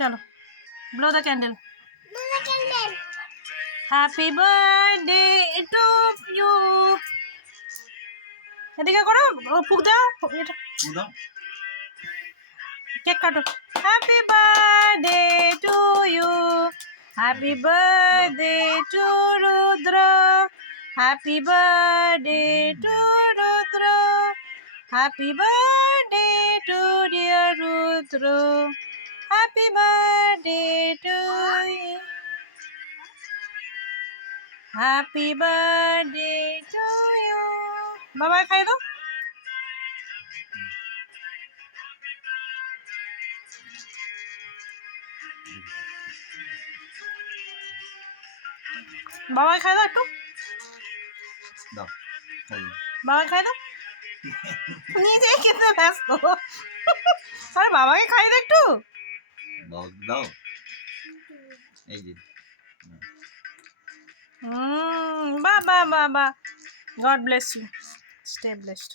চলো, blow the candle. Blow the candle. Happy birthday to you. এদিকে করো, ফুক দাও, এটা দাও। কেক কাটো। Happy birthday to you, happy birthday to Rudra, happy birthday to Rudra, happy birthday to dear Rudra, happy birthday to you, happy birthday to you. বাবা খাই দাও। বাবা খাই দাও একটু, দাও খাই দাও। বাবা খাই দাও। নিজে খেতে ব্যস্ত। আরে বাবাকে খাই দাও একটু। দাও দাও এই যে বাবা বাবা, God bless you, stay blessed.